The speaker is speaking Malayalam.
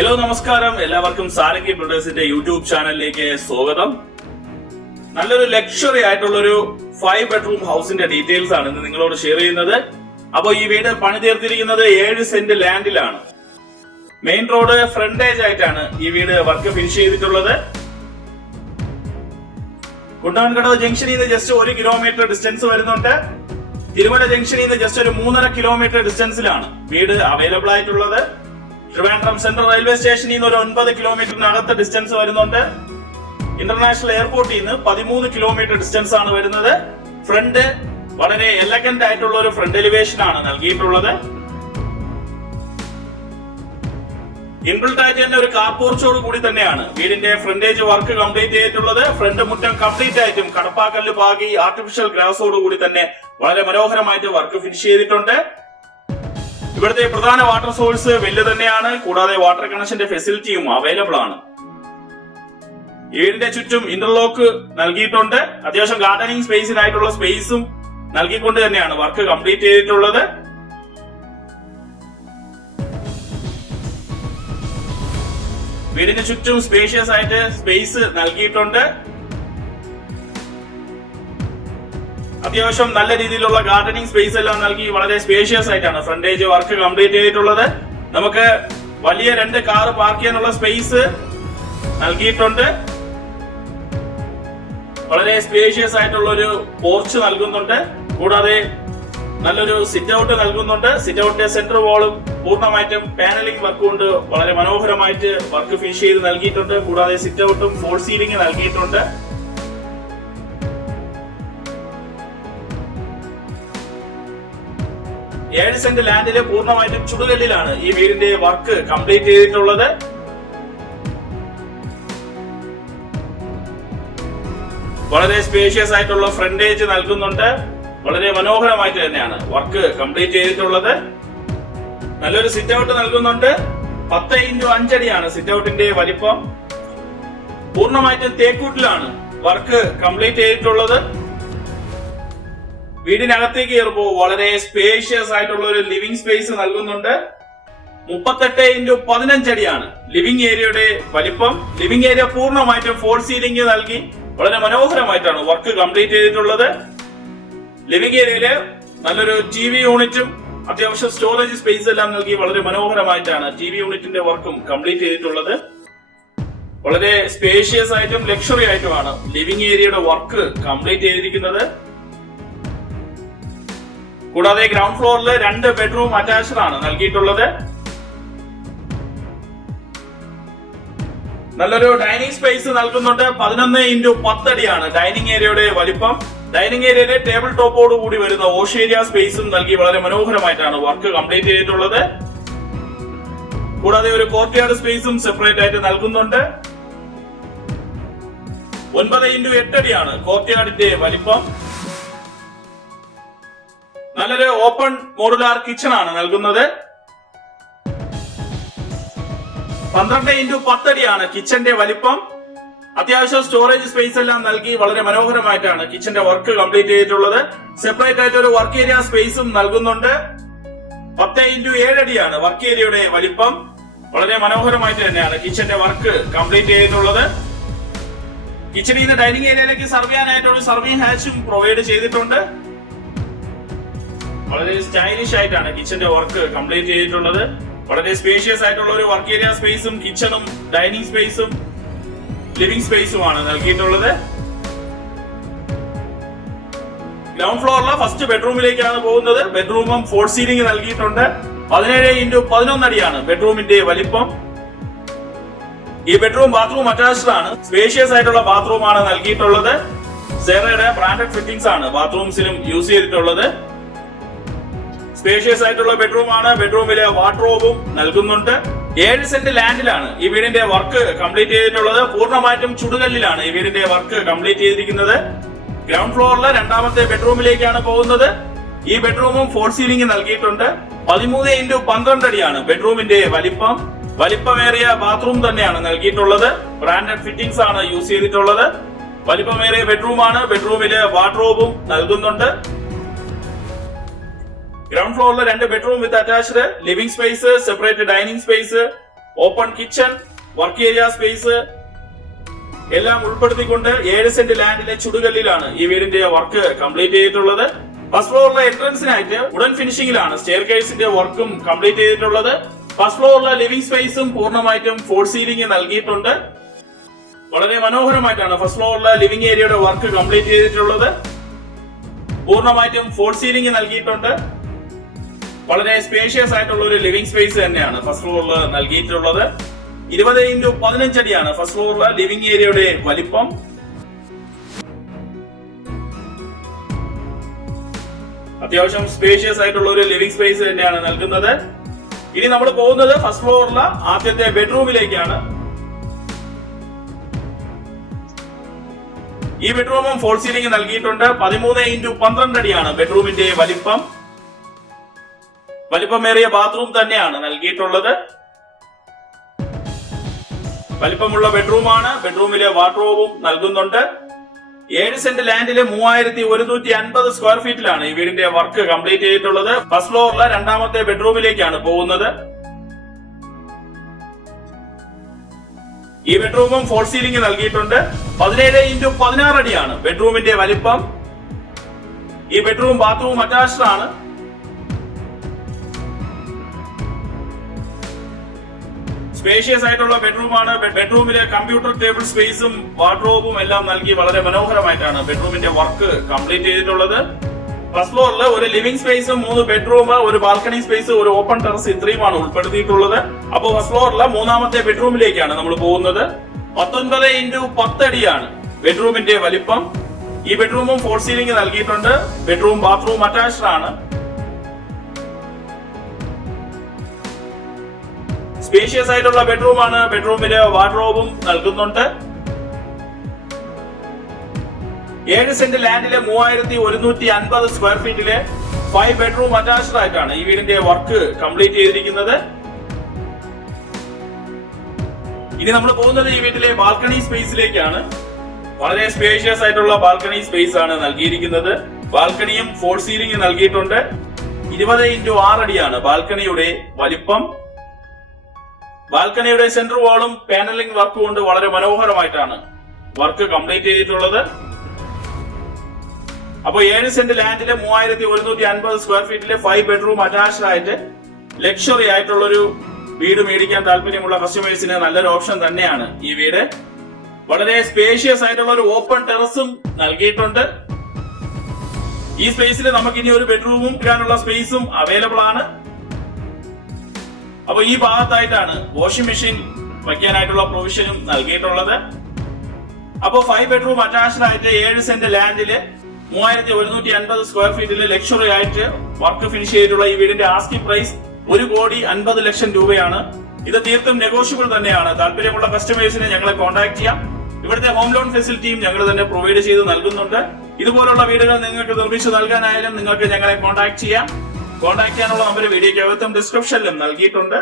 ഹലോ നമസ്കാരം, എല്ലാവർക്കും സാരംഗി ബ്രദേഴ്സിന്റെ യൂട്യൂബ് ചാനലിലേക്ക് സ്വാഗതം. നല്ലൊരു ലക്ഷറി ആയിട്ടുള്ളൊരു 5 ബെഡ്റൂം ഹൗസിന്റെ ഡീറ്റെയിൽസ് ആണ് ഇന്ന് നിങ്ങളോട് ഷെയർ ചെയ്യുന്നത്. അപ്പോൾ ഈ വീട് പണി തീർത്തിരിക്കുന്നത് 7 സെന്റ് ലാൻഡിലാണ്. മെയിൻ റോഡ് ഫ്രണ്ടേജ് ആയിട്ടാണ് ഈ വീട് വർക്ക് ഫിനിഷ് ചെയ്തിട്ടുള്ളത്. കുണ്ടവൻകടവ് ജംഗ്ഷനിൽ നിന്ന് ജസ്റ്റ് 1 കിലോമീറ്റർ ഡിസ്റ്റൻസ് വരുന്നുണ്ട്. തിരുമല ജംഗ്ഷനിൽ നിന്ന് ജസ്റ്റ് ഒരു 3.5 കിലോമീറ്റർ ഡിസ്റ്റൻസിലാണ് വീട് അവൈലബിൾ ആയിട്ടുള്ളത്. ട്രിവാൻഡ്രം സെൻട്രൽ റെയിൽവേ സ്റ്റേഷനിൽ നിന്ന് ഒരു 9 കിലോമീറ്ററിനകത്ത് ഡിസ്റ്റൻസ് വരുന്നുണ്ട്. ഇന്റർനാഷണൽ എയർപോർട്ടിൽ നിന്ന് 13 കിലോമീറ്റർ ഡിസ്റ്റൻസ് ആണ് വരുന്നത്. ഫ്രണ്ട് വളരെ എലഗന്റ് ആയിട്ടുള്ള ഒരു ഫ്രണ്ട് എലിവേഷൻ ആണ് നൽകിയിട്ടുള്ളത്. ഇൻബിൽറ്റ് ആയിട്ട് തന്നെ ഒരു കാർ പോർച്ചോട് കൂടി തന്നെയാണ് വീടിന്റെ ഫ്രണ്ടേജ് വർക്ക് കംപ്ലീറ്റ് ചെയ്തിട്ടുള്ളത്. ഫ്രണ്ട് മുറ്റം കംപ്ലീറ്റ് ആയിട്ടും കടപ്പാക്കല്ല് പാകി ആർട്ടിഫിഷ്യൽ ഗ്രാസോട് കൂടി തന്നെ വളരെ മനോഹരമായിട്ട് വർക്ക് ഫിനിഷ് ചെയ്തിട്ടുണ്ട്. ഇവിടുത്തെ പ്രധാന വാട്ടർ സോഴ്സ് വെല്ല് തന്നെയാണ്. കൂടാതെ വാട്ടർ കണക്ഷന്റെ ഫെസിലിറ്റിയും അവൈലബിൾ ആണ്. വീടിന്റെ ചുറ്റും ഇന്റർലോക്ക് നൽകിയിട്ടുണ്ട്. അത്യാവശ്യം ഗാർഡനിങ് സ്പേസിനായിട്ടുള്ള സ്പേസും നൽകിക്കൊണ്ട് തന്നെയാണ് വർക്ക് കംപ്ലീറ്റ് ചെയ്തിട്ടുള്ളത്. വീടിന് ചുറ്റും സ്പേഷ്യസ് ആയിട്ട് സ്പേസ് നൽകിയിട്ടുണ്ട്. അത്യാവശ്യം നല്ല രീതിയിലുള്ള ഗാർഡനിങ് സ്പേസ് എല്ലാം നൽകി വളരെ സ്പേഷ്യസ് ആയിട്ടാണ് ഫ്രണ്ടേജ് വർക്ക് കംപ്ലീറ്റ് ചെയ്തിട്ടുള്ളത്. നമുക്ക് വലിയ 2 കാർ പാർക്ക് ചെയ്യാനുള്ള സ്പേസ് നൽകിയിട്ടുണ്ട്. വളരെ സ്പേഷ്യസ് ആയിട്ടുള്ള ഒരു പോർച്ച് നൽകുന്നുണ്ട്. കൂടാതെ നല്ലൊരു സിറ്റ് ഔട്ട് നൽകുന്നുണ്ട്. സിറ്റ് ഔട്ടിന്റെ സെന്റർ വാളും പൂർണ്ണമായിട്ടും പാനലിംഗ് വർക്ക് കൊണ്ട് വളരെ മനോഹരമായിട്ട് വർക്ക് ഫിനിഷ് ചെയ്ത് നൽകിയിട്ടുണ്ട്. കൂടാതെ സിറ്റ് ഔട്ടും ഫോൾ സീലിംഗ് നൽകിയിട്ടുണ്ട്. ഏഴ് സെന്റ് ലാൻഡില് പൂർണ്ണമായിട്ടും ചുടുകല്ലിലാണ് ഈ വീടിന്റെ വർക്ക് കംപ്ലീറ്റ് ചെയ്തിട്ടുള്ളത്. വളരെ സ്പേഷ്യസ് ആയിട്ടുള്ള ഫ്രണ്ടേജ് നൽകുന്നുണ്ട്. വളരെ മനോഹരമായിട്ട് തന്നെയാണ് വർക്ക് കംപ്ലീറ്റ് ചെയ്തിട്ടുള്ളത്. നല്ലൊരു സിറ്റ് ഔട്ട് നൽകുന്നുണ്ട്. 10x5 അടിയാണ് സിറ്റ് ഔട്ടിന്റെ വലിപ്പം. പൂർണ്ണമായിട്ടും തേക്കൂട്ടിലാണ് വർക്ക് കംപ്ലീറ്റ് ചെയ്തിട്ടുള്ളത്. വീടിനകത്തേക്ക് കയറുമ്പോൾ വളരെ സ്പേഷ്യസ് ആയിട്ടുള്ള ഒരു ലിവിംഗ് സ്പേസ് നൽകുന്നുണ്ട്. 38x15 അടിയാണ് ലിവിംഗ് ഏരിയയുടെ വലിപ്പം. ലിവിംഗ് ഏരിയ പൂർണ്ണമായിട്ടും ഫോൾ സീലിംഗ് നൽകി വളരെ മനോഹരമായിട്ടാണ് വർക്ക് കംപ്ലീറ്റ് ചെയ്തിട്ടുള്ളത്. ലിവിംഗ് ഏരിയയില് നല്ലൊരു TV യൂണിറ്റും അത്യാവശ്യം സ്റ്റോറേജ് സ്പേസ് എല്ലാം നൽകി വളരെ മനോഹരമായിട്ടാണ് TV യൂണിറ്റിന്റെ വർക്കും കംപ്ലീറ്റ് ചെയ്തിട്ടുള്ളത്. വളരെ സ്പേഷ്യസ് ആയിട്ടും ലക്ഷറി ആയിട്ടുമാണ് ലിവിംഗ് ഏരിയയുടെ വർക്ക് കംപ്ലീറ്റ് ചെയ്തിരിക്കുന്നത്. കൂടാതെ ഗ്രൗണ്ട് ഫ്ലോറിൽ 2 ബെഡ്റൂം അറ്റാച്ച്ഡ് ആണ് നൽകിയിട്ടുള്ളത്. നല്ലൊരു ഡൈനിങ് സ്പേസ് നൽകുന്നുണ്ട്. 11x10 അടിയാണ് ഡൈനിങ് ഏരിയയുടെ വലിപ്പം. ഡൈനിങ് ഏരിയയിലെ ടേബിൾ ടോപ്പോട് കൂടി വരുന്ന ഓഷേരിയ സ്പേസും നൽകി വളരെ മനോഹരമായിട്ടാണ് വർക്ക് കംപ്ലീറ്റ് ചെയ്തിട്ടുള്ളത്. കൂടാതെ ഒരു കോർട്ട്യാർഡ് സ്പേസും സെപ്പറേറ്റ് ആയിട്ട് നൽകുന്നുണ്ട്. 9x8 അടിയാണ് കോർട്ട്യാർഡിന്റെ വലിപ്പം. നല്ലൊരു ഓപ്പൺ മോഡുലാർ കിച്ചൺ ആണ് നൽകുന്നത്. 12x10 അടിയാണ് കിച്ചന്റെ വലിപ്പം. അത്യാവശ്യം സ്റ്റോറേജ് സ്പേസ് എല്ലാം നൽകി വളരെ മനോഹരമായിട്ടാണ് കിച്ചന്റെ വർക്ക് കംപ്ലീറ്റ് ചെയ്തിട്ടുള്ളത്. സെപ്പറേറ്റ് ആയിട്ട് ഒരു വർക്ക് ഏരിയ സ്പേസും നൽകുന്നുണ്ട്. 10x7 അടിയാണ് വർക്ക് ഏരിയയുടെ വലിപ്പം. വളരെ മനോഹരമായിട്ട് തന്നെയാണ് കിച്ചന്റെ വർക്ക് കംപ്ലീറ്റ് ചെയ്തിട്ടുള്ളത്. കിച്ചണിൽ നിന്ന് ഡൈനിങ് ഏരിയയിലേക്ക് സർവ് ചെയ്യാനായിട്ടൊരു സർവിംഗ് ഹാച്ചും പ്രൊവൈഡ് ചെയ്തിട്ടുണ്ട്. വളരെ സ്റ്റൈലിഷ് ആയിട്ടാണ് കിച്ചന്റെ വർക്ക് കംപ്ലീറ്റ് ചെയ്തിട്ടുള്ളത്. വളരെ സ്പേഷ്യസ് ആയിട്ടുള്ള ഒരു വർക്ക് ഏരിയ സ്പേസും കിച്ചണും ഡൈനിങ് സ്പേസും ലിവിംഗ് സ്പേസുമാണ് നൽകിയിട്ടുള്ളത്. ഗ്രൗണ്ട് ഫ്ലോറിലെ ഫസ്റ്റ് ബെഡ്റൂമിലേക്കാണ് പോകുന്നത്. ബെഡ്റൂമും ഫോൾ സീലിംഗ് നൽകിയിട്ടുണ്ട്. 17x11 അടിയാണ് ബെഡ്റൂമിന്റെ വലിപ്പം. ഈ ബെഡ്റൂം ബാത്റൂം അറ്റാച്ച്ഡ് ആണ്. സ്പേഷ്യസ് ആയിട്ടുള്ള ബാത്റൂം ആണ് നൽകിയിട്ടുള്ളത്. സെറയുടെ ബ്രാൻഡഡ് ഫിറ്റിംഗ്സ് ആണ് ബാത്റൂംസിലും യൂസ് ചെയ്തിട്ടുള്ളത്. സ്പേഷ്യസ് ആയിട്ടുള്ള ബെഡ്റൂം ആണ്. ബെഡ്റൂമില് വാർഡ്രോബും നൽകുന്നുണ്ട്. 7 സെന്റ് ലാൻഡിലാണ് ഈ വീടിന്റെ വർക്ക് കംപ്ലീറ്റ് ചെയ്തിട്ടുള്ളത്. പൂർണ്ണമായിട്ടും ചുടുകല്ലിലാണ് ഈ വീടിന്റെ വർക്ക് കംപ്ലീറ്റ് ചെയ്തിരിക്കുന്നത്. ഗ്രൗണ്ട് ഫ്ലോറിലെ 2ാമത്തെ ബെഡ്റൂമിലേക്കാണ് പോകുന്നത്. ഈ ബെഡ്റൂമും ഫോൾ സീലിംഗ് നൽകിയിട്ടുണ്ട്. 13x12 അടിയാണ് ബെഡ്റൂമിന്റെ വലിപ്പം. വലിപ്പമേറിയ ബാത്റൂം തന്നെയാണ് നൽകിയിട്ടുള്ളത്. ബ്രാൻഡഡ് ഫിറ്റിംഗ്സ് ആണ് യൂസ് ചെയ്തിട്ടുള്ളത്. വലിപ്പമേറിയ ബെഡ്റൂം ആണ്. ബെഡ്റൂമില് വാർഡ്രോബും നൽകുന്നുണ്ട്. ഗ്രൗണ്ട് ഫ്ലോറിൽ 2 bedroom with attached living space, separate dining space, open kitchen, work area space എല്ലാം ഉൾപ്പെടുത്തിക്കൊണ്ട് 7 സെന്റ് ലാൻഡിലെ ചുടുകല്ലിലാണ് ഈ വീടിന്റെ വർക്ക് കംപ്ലീറ്റ് ചെയ്തിട്ടുള്ളത്. ഫസ്റ്റ് ഫ്ലോറിലെ എൻട്രൻസിനായിട്ട് വുഡൻ ഫിനിഷിംഗിലാണ് സ്റ്റെയർ കേസിന്റെ വർക്കും കംപ്ലീറ്റ് ചെയ്തിട്ടുള്ളത്. ഫസ്റ്റ് ഫ്ലോറിലെ ലിവിംഗ് സ്പേസും പൂർണ്ണമായിട്ടും ഫോൾ സീലിംഗ് നൽകിയിട്ടുണ്ട്. വളരെ മനോഹരമായിട്ടാണ് ഫസ്റ്റ് ഫ്ലോറിലെ ലിവിംഗ് ഏരിയയുടെ വർക്ക് കംപ്ലീറ്റ് ചെയ്തിട്ടുള്ളത്. പൂർണ്ണമായിട്ടും ഫോൾ സീലിംഗ് നൽകിയിട്ടുണ്ട്. വളരെ സ്പേഷ്യസ് ആയിട്ടുള്ള ഒരു ലിവിംഗ് സ്പേസ് തന്നെയാണ് ഫസ്റ്റ് ഫ്ലോറിൽ നൽകിയിട്ടുള്ളത്. 20x15 അടിയാണ് ഫസ്റ്റ് ഫ്ലോറിലെ ലിവിംഗ് ഏരിയയുടെ വലിപ്പം. അത്യാവശ്യം സ്പേഷ്യസ് ആയിട്ടുള്ള ഒരു ലിവിംഗ് സ്പേസ് തന്നെയാണ് നൽകുന്നത്. ഇനി നമ്മൾ പോകുന്നത് ഫസ്റ്റ് ഫ്ലോറിലെ ആദ്യത്തെ ബെഡ്റൂമിലേക്കാണ്. ഈ ബെഡ്റൂമും ഫോൾ സീലിംഗ് നൽകിയിട്ടുണ്ട്. 13x12 അടിയാണ് ബെഡ്റൂമിന്റെ വലിപ്പം. വലിപ്പമേറിയ ബാത്റൂം തന്നെയാണ് നൽകിയിട്ടുള്ളത്. വലിപ്പമുള്ള ബെഡ്റൂമാണ്. ബെഡ്റൂമിലെ വാർഡ്രോബും നൽകുന്നുണ്ട്. 7 സെന്റ് ലാൻഡില് 3150 സ്ക്വയർ ഫീറ്റിലാണ് ഈ വീടിന്റെ വർക്ക് കംപ്ലീറ്റ് ചെയ്തിട്ടുള്ളത്. ഫസ്റ്റ് ഫ്ലോറിലെ രണ്ടാമത്തെ ബെഡ്റൂമിലേക്കാണ് പോകുന്നത്. ഈ ബെഡ്റൂമും ഫോൾ സീലിംഗ് നൽകിയിട്ടുണ്ട്. 17x16 അടിയാണ് ബെഡ്റൂമിന്റെ വലിപ്പം. ഈ ബെഡ്റൂം ബാത്റൂം അറ്റാച്ച്ഡ് ആണ്. സ്പേഷ്യസ് ആയിട്ടുള്ള ബെഡ്റൂമാണ്. ബെഡ്റൂമിലെ കമ്പ്യൂട്ടർ ടേബിൾ സ്പേസും വാർഡ്രോബും എല്ലാം നൽകി വളരെ മനോഹരമായിട്ടാണ് ബെഡ്റൂമിന്റെ വർക്ക് കംപ്ലീറ്റ് ചെയ്തിട്ടുള്ളത്. ഫസ്റ്റ് ഫ്ലോറിൽ ഒരു ലിവിംഗ് സ്പേസും 3 ബെഡ്റൂം, ഒരു ബാൽക്കണി സ്പേസ്, ഒരു ഓപ്പൺ ടെറസ് ഇത്രയുമാണ് ഉൾപ്പെടുത്തിയിട്ടുള്ളത്. അപ്പോൾ ഫസ്റ്റ് ഫ്ലോറിലെ മൂന്നാമത്തെ ബെഡ്റൂമിലേക്കാണ് നമ്മൾ പോകുന്നത്. 19x10 അടിയാണ് ബെഡ്റൂമിന്റെ വലിപ്പം. ഈ ബെഡ്റൂമും ഫോൾ സീലിംഗ് നൽകിയിട്ടുണ്ട്. ബെഡ്റൂം ബാത്റൂം അറ്റാച്ച്ഡ് ആണ്. സ്പേഷ്യസ് ആയിട്ടുള്ള ബെഡ്റൂമാണ്. ബെഡ്റൂമിലെ വാർഡ്രോബും നൽകുന്നുണ്ട്. 7 സെന്റ് ലാൻഡിലെ 3150 സ്ക്വയർ ഫീറ്റിലെ 5 ബെഡ്റൂം അറ്റാച്ച്ഡ് ആയിട്ടാണ് ഈ വീടിന്റെ വർക്ക് കംപ്ലീറ്റ് ചെയ്തിരിക്കുന്നത്. ഇനി നമ്മൾ പോകുന്നത് ഈ വീട്ടിലെ ബാൽക്കണി സ്പേസിലേക്കാണ്. വളരെ സ്പേഷ്യസ് ആയിട്ടുള്ള ബാൽക്കണി സ്പേസ് ആണ് നൽകിയിരിക്കുന്നത്. ബാൽക്കണിയും ഫോൾ സീലിംഗ് നൽകിയിട്ടുണ്ട്. 20x6 അടിയാണ് ബാൽക്കണിയുടെ വലിപ്പം. ബാൽക്കണിയുടെ സെന്റർ വാളും പാനലിംഗ് വർക്കും കൊണ്ട് വളരെ മനോഹരമായിട്ടാണ് വർക്ക് കംപ്ലീറ്റ് ചെയ്തിട്ടുള്ളത്. അപ്പൊ 7 സെന്റ് ലാൻഡിലെ 3150 സ്ക്വയർ ഫീറ്റിലെ 5 ബെഡ്റൂം അറ്റാച്ച്ഡ് ആയിട്ട് ലക്ഷറി ആയിട്ടുള്ള ഒരു വീട് മേടിക്കാൻ താല്പര്യമുള്ള കസ്റ്റമേഴ്സിന് നല്ലൊരു ഓപ്ഷൻ തന്നെയാണ് ഈ വീട്. വളരെ സ്പേഷ്യസ് ആയിട്ടുള്ള ഒരു ഓപ്പൺ ടെറസും നൽകിയിട്ടുണ്ട്. ഈ സ്പേസിൽ നമുക്ക് ഇനി ഒരു ബെഡ്റൂമും ഇടാനുള്ള സ്പേസും അവൈലബിൾ ആണ്. അപ്പൊ ഈ ഭാഗത്തായിട്ടാണ് വാഷിംഗ് മെഷീൻ വയ്ക്കാനായിട്ടുള്ള പ്രൊവിഷനും നൽകിയിട്ടുള്ളത്. അപ്പൊ 5 ബെഡ്റൂം അറ്റാച്ച്ഡ് ആയിട്ട് 7 സെന്റ് ലാൻഡില് 3150 സ്ക്വയർ ഫീറ്റില് ലക്ഷറി ആയിട്ട് വർക്ക് ഫിനിഷ് ചെയ്തിട്ടുള്ള ഈ വീടിന്റെ ആസ്കിംഗ് പ്രൈസ് 1,50,00,000 രൂപയാണ്. ഇത് തീർത്തും നെഗോഷ്യബിൾ തന്നെയാണ്. താല്പര്യമുള്ള കസ്റ്റമേഴ്സിനെ ഞങ്ങളെ കോൺടാക്ട് ചെയ്യാം. ഇവിടുത്തെ ഹോം ലോൺ ഫെസിലിറ്റിയും ഞങ്ങൾ തന്നെ പ്രൊവൈഡ് ചെയ്ത് നൽകുന്നുണ്ട്. ഇതുപോലുള്ള വീടുകൾ നിങ്ങൾക്ക് നിർമ്മിച്ചു നൽകാനായാലും നിങ്ങൾക്ക് ഞങ്ങളെ കോൺടാക്ട് ചെയ്യാം. കോൺടാക്ട് ചെയ്യാനുള്ള നമ്പർ വീഡിയോയ്ക്ക് അകത്തും ഡിസ്ക്രിപ്ഷനിലും നൽകിയിട്ടുണ്ട്.